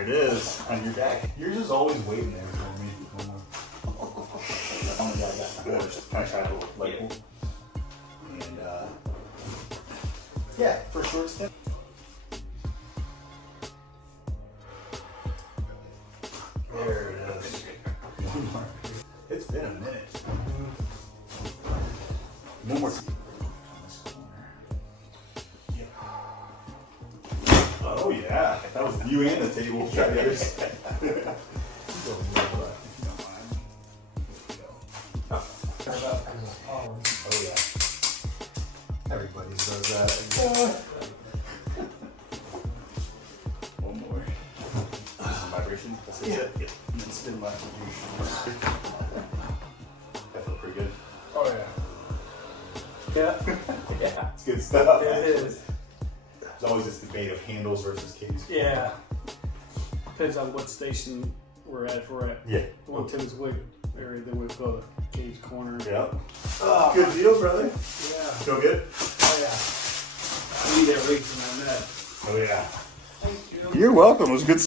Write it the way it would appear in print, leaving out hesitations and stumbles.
There it is on your deck. You're just always waiting there for me. I'm gonna got the horse. Kind of try to look like cool. And yeah, for a short stint. There it is. It's been a minute. One more. Oh yeah, that was you and the table. Try the other side. Oh yeah. Everybody does that. One more. Some vibration. That's it. Yeah. And then spin left with you. That felt pretty good. Oh yeah. Yeah. Yeah. It's good stuff. It is. There's always this debate of handles versus cage. Yeah. Depends on what station we're at. If we're at Yeah. One Timswick area, then we'll go to cage corner. Yep. Oh, Good deal, brother. yeah. Feel good? Oh yeah. I need that racing on that. Oh yeah. Thank you. You're welcome. It was good.